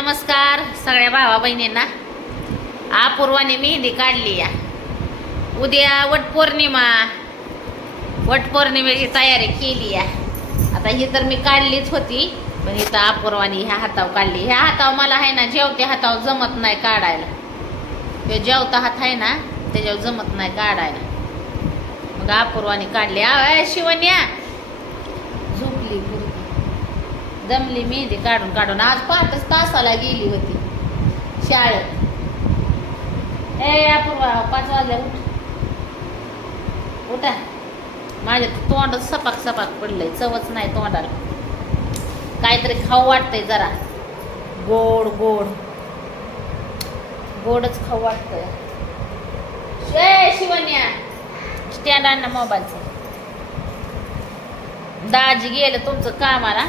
नमस्कार सगळ्या भावा बहिणींना. अपूर्वाने मेहंदी काढली या. उद्या वटपौर्णिमा. वटपौर्णिमेची तयारी केली या. आता ही तर मी काढलीच होती पण इथं अपूर्वाने ह्या हातावर काढली. ह्या हाताव मला आहे ना जेवत्या हातावर जमत नाही काढायला. ते जेवता हात आहे ना त्याच्यावर जमत नाही काढायला. मग अपूर्वाने काढली. आ शिवन्या झोपली पोरगी. दमली मेहंदी काढून काढून आज पहाटच तासाला गेली होती. शाळेत. ए अपूर्वा पाच वाजल्या उठ. उठा. माझ्या तर तोंड सपाक सपाक पडलंय चवच नाही तोंडाला. काहीतरी खाऊ वाटतंय जरा. गोड गोड. गोडच खाऊ वाटतंय. ए शिवन्या स्टँड आण मोबाईलचं. दाजी गेलं तुमचं कामाला.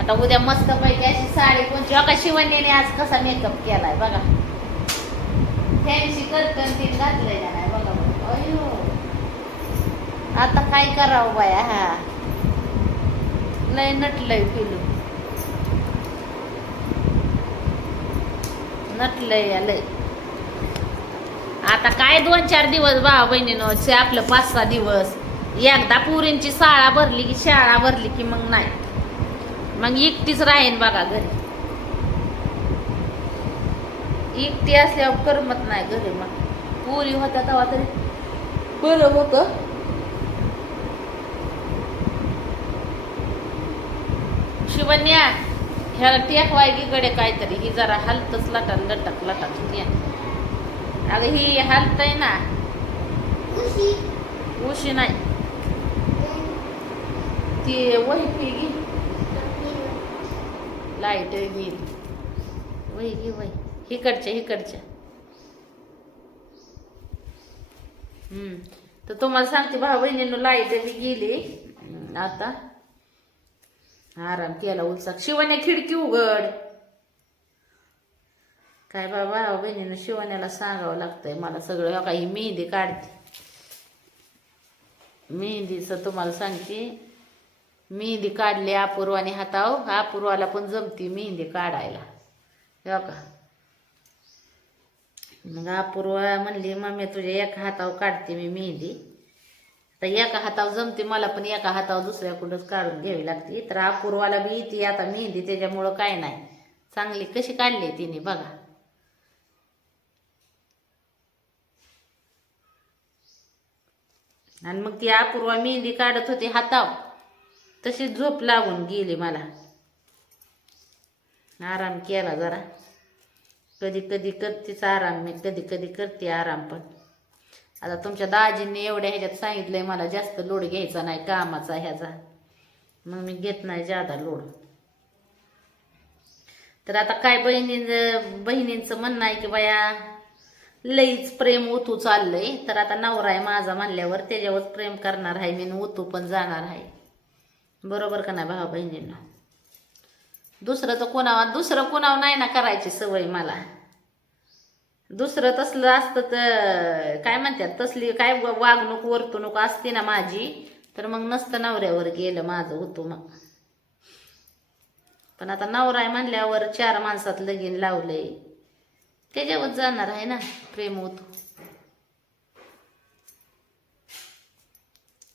आता उद्या मस्त पैकी अशी साडी कोणची जेव्हा का शिवण्याने आज कसा मेकअप केलाय बघा. फॅन्सी करतन ते घातलंय नाही बघा अयो आता काय करावं बाया हा. लय नटलंय पिलू. नटलंय या लय. आता काय दोन चार दिवस भावा बहिणीनं आपलं पाच सहा दिवस. एकदा पुरींची शाळा भरली की शाळा भरली की मग नाही. मग एकटीच राहीन बघा घरी. एकटी असल्यावर करमत नाही घरी मग. पुरी होत्या तेव्हा तरी. बरं होत. शिवन्या ह्याला टेकवाय की गडे काहीतरी. ही जरा हलतच लटक लटक लटक. अगं ही हलतय ना. उशी. नाही. ती वही पी गी लाइट गेली. वही घे वही हिकडच्या हिकडच्या. हम्म. तर तुम्हाला सांगते भाऊ बहिणीनं लाइट मी गेली. आता. आराम केला उत्साह शिवण्या खिडकी उघड. काय बाबा भाऊ बहिणीनं शिवण्याला सांगावं लागतंय मला सगळं. काही मेहंदी काढते. मेहंदीचं तुम्हाला सांगते. मेहंदी काढली अपूर्वाने हाताव अपूर्वाला पण जमती मेहंदी काढायला. हो का? मग अपूर्वा म्हणली मम्मी तुझ्या एका हातावर काढते मी मेहंदी. तर एका हातावर जमते मला पण एका हातावर दुसऱ्याकडूनच काढून घ्यावी लागते. तर अपूर्वाला बी ती आता मेहंदी त्याच्यामुळं काय नाही. चांगली कशी काढली तिने बघा. आणि मग ती अपूर्वा मेहंदी काढत होती हाताव तशी झोप लागून गेली मला. आराम केला जरा. कधी कधी करतेच आराम मी कधी कधी करते आराम पण. आता तुमच्या दाजींनी एवढ्या ह्याच्यात सांगितलंय मला जास्त लोड घ्यायचा नाही कामाचा ह्याचा. मग मी घेत नाही जादा लोड. तर आता काय बहिणींचं बहिणींचं म्हणणं आहे की बाया लईच प्रेम ओतू चाललंय. तर आता नवरा आहे माझा म्हणल्यावर त्याच्यावर प्रेम करणार आहे मी ओतू पण जाणार आहे. बरोबर का नाही भावा बहिणींना? दुसरं तर कोणावर दुसरं कोणावर नाही ना करायची सवय मला. दुसरं तसलं असतं तर काय म्हणतात तसली काय वागणूक वर्तणूक असते ना माझी तर मग नसतं नवऱ्यावर गेलं माझं होतो मग. पण आता नवरा आहे म्हणल्यावर चार माणसात लगीन लावलंय. त्याच्यावर जाणार आहे ना प्रेम होतो.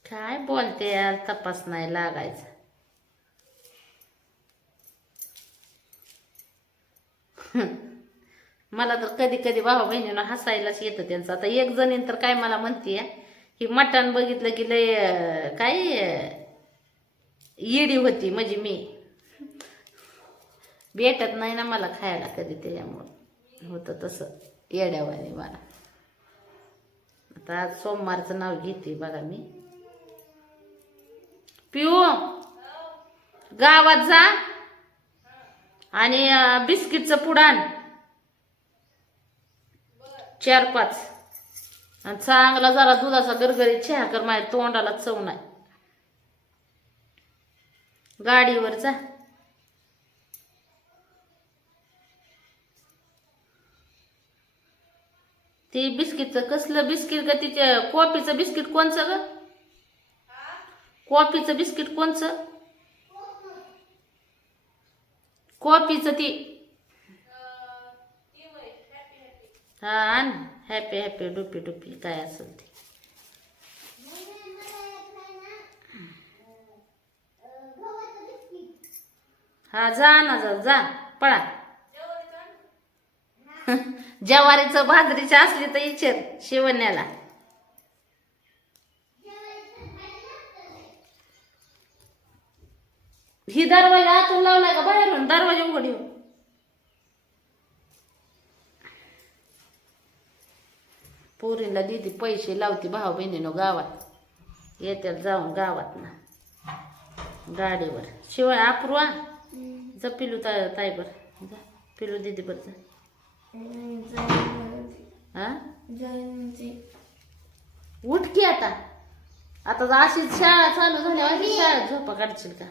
काय बोलते यार तपास नाही लागायचा. मला तर कधी कधी भावा बहिणीनं हसायलाच येतं त्यांचं. आता एक जणीन तर काय मला म्हणतीये की मटण बघितलं की लय काय येडी होती म्हणजे मी. भेटत नाही ना मला खायला कधी त्याच्यामुळं. होतं तसं येड्यावाने मला. आता आज सोमवारचं नाव घेते बघा मी. पिऊ. गावात जा. आणि बिस्किटचं पुडान चार पाच. आणि चांगला जरा दुधाचा गरगरीत चहा कर माझ्या तोंडाला चव नाही. गाडीवर जा. ते बिस्किटचं कसलं बिस्किट का तिच्या कॉफीचं बिस्किट कोणचं ग? कॉफीचं बिस्किट कोणचं? कॉफीचं ती. हा हॅपी हॅपी डुपी डुपी. काय असेल ते. हा जा ना जा जा. पळा. ज्वारीचं बाजरीची असली तर इच्छेत शिवण्याला. ही दरवाजा आतून लावलाय का? बाहेरून दरवाजा उघड येऊ पोरीला दिदी पैसे लावते भाऊ बहिणीनं गावात. येत्याला जाऊन गावात ना. गाडीवर. शिवाय अपूर्वा. जा पिलू ताय ताईबर जा. पिलू दिदी बर जा हा उठ की आता. आता अशीच शाळा चालू झाल्यावर अशी शाळेत झोपा काढशील का?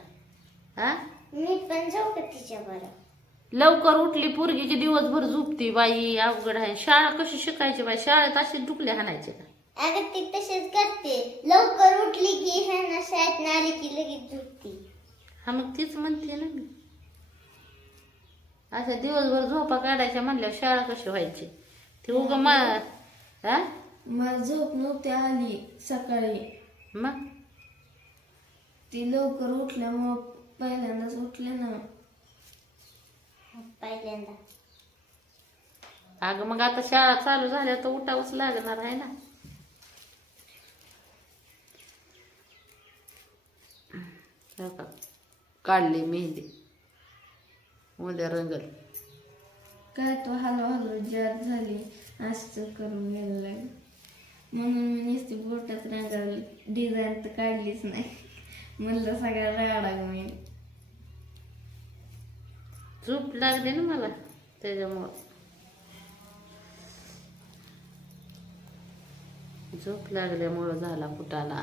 हा? मी पण जाऊ का तिच्या बरं लवकर उठली पोरगीची दिवसभर झोपती बाई अवघड आहे. शाळा कशी शिकायची बाई? शाळेत अशी डुकले हाणायचे का? अगं ती तशीच करते. लवकर उठली की ह्यांना शाळेत आली की लगेच झोपती. हा मग तीच म्हणते ना मी. अशा दिवसभर झोपा काढायच्या म्हणल्यावर शाळा कशी व्हायची? ती उग मा हा? मला झोप नव्हती आली सकाळी. मग? ती लवकर उठल्यामुळं पहिल्यांदाच उठले ना. पहिल्यांदा. अगं मग आता शाळा चालू झाल्या तर उठावंच लागणार आहे ना. हो का? काढली मेहंदी. उद्या रंगल. काय तो हलू हलू जार झाली असं करून घ्यायला लागलं म्हणून मी नुसती बोटात रंगवली. डिझाईन तर काढलीच नाही. म्हणलं सगळ्याला मी. झोप लागली ना मला त्याच्यामुळं. झोप लागल्यामुळं झाला कुटाला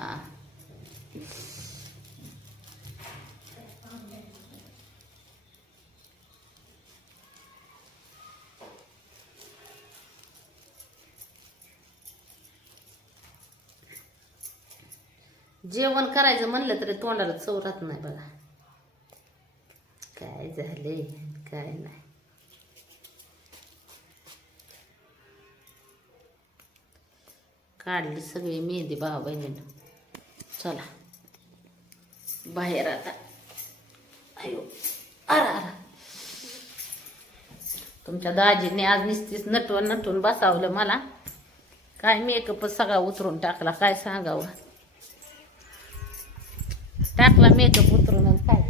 जेवण करायचं म्हणलं तरी तोंडाला चव राहत नाही बघा. काय झाले काय नाही. काढली सगळी मेहंदी भाऊ बहिणीनं. चला. बाहेर आता. अयो अरा अरा तुमच्या दाजीने आज नुसतीच नटवून नटून बसावलं मला. काय मेकअपच सगळा उतरून टाकला काय सांगावं? टाकला मेकअप उतरून आणि काय?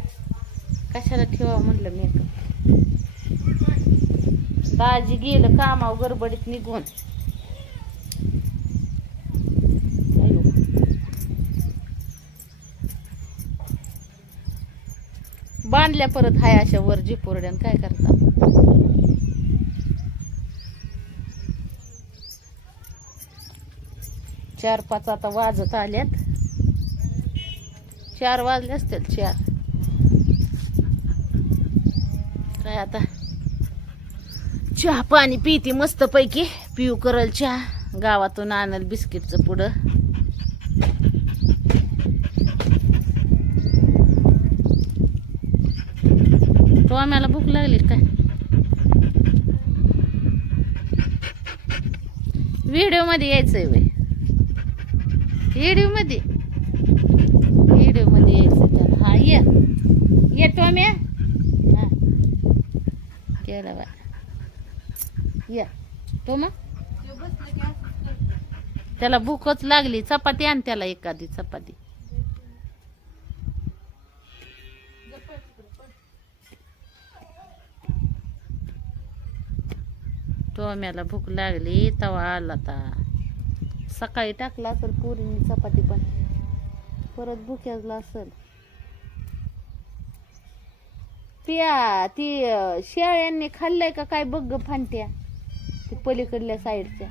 कशाला ठेवा म्हणलं मेकअप दाजी गेलं कामावर गडबडीत निघून. बांधल्या परत हाय अशा वर जिपोरड्यान काय करता? चार पाच आता वाजत आल्यात. चार वाजले असतील चार. काय आता? चहा पाणी पिती मस्त पैकी पिऊ करल चहा. गावातून आणल बिस्किटचं पुढं तो आम्हाला भूक लागली काय व्हिडिओमध्ये यायचंय व्हिडिओमध्ये व्हिडिओमध्ये यायचं तर हा ये ये टोम्या हा. केला बा या. तो मग? त्याला भूकच लागली. चपाती आण त्याला एखादी चपाती. टोम्याला भूक लागली तवा आला ता. सकाळी टाकला असेल पुरीनी चपाती पण. परत भुक्याला असेल. पिया ती शेळ्यांनी खाल्लंय का काय बघ ग फांट्या. ती पलीकडल्या साईडच्या.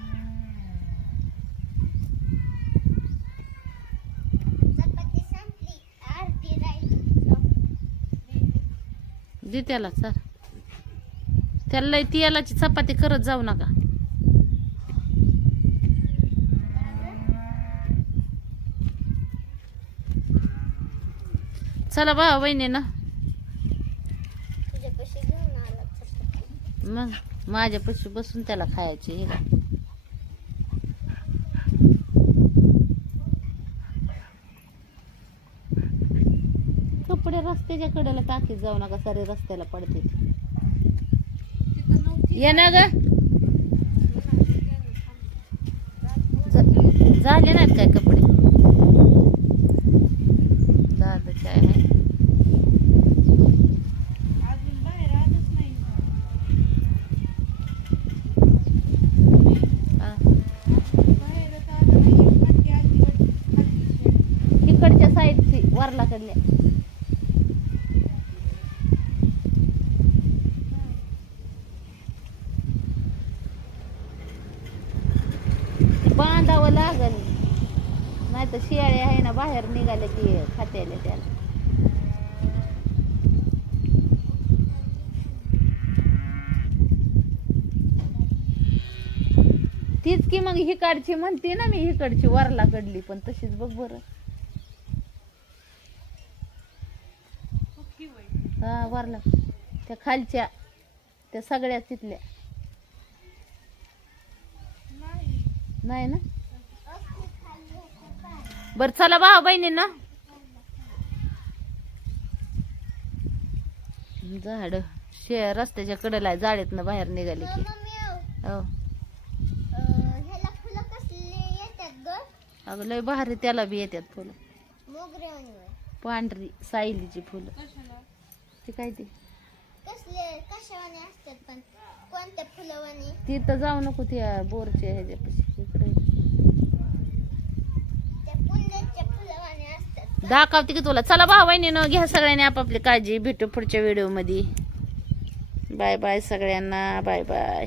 दे त्याला सर त्याला लय तेलाची चपाती करत जाऊ नका. चला बा वहिनी ना तुझ्यापाशी घेऊन आला चपाती मग माझ्यापाशी बसून त्याला खायचे कपडे रस्त्याच्या कडेला टाकीत जाऊ नका सारे रस्त्याला पडते. ये ना ग. झाले नाहीत काय कपडे झालं काय आहे हा. इकडच्या साईडची वरलाकडल्या बांधावं लागल नाही तर शियाळे आहे ना बाहेर निघाले की खात्याले त्याला. तीच की मग हिकडची म्हणते ना मी हिकडची वरला कडली पण तशीच बघ बरं. वरला त्या खालच्या त्या सगळ्या तिथल्या. नाही ना? बर चला भाऊ बहिणींना. झाड शे रस्त्याच्या कडेला झाडेतनं बाहेर निघाले की. हो. अगं लय भारी त्याला बी येतात फुलं. पांढरी सायलीची फुलं. ती काय ती? कसले कशावाने असतात पण? कोणत्या फुलवाने तिथं जाऊ नको त्या बोरच्या ह्याच्यापाशी इकडे. त्या फुलवाने असतात दाखवते की तुला. चला भाऊ बहिणीनं घ्या सगळ्यांनी आपापली काळजी भेटू पुढच्या व्हिडिओमध्ये. बाय बाय सगळ्यांना. Bye bye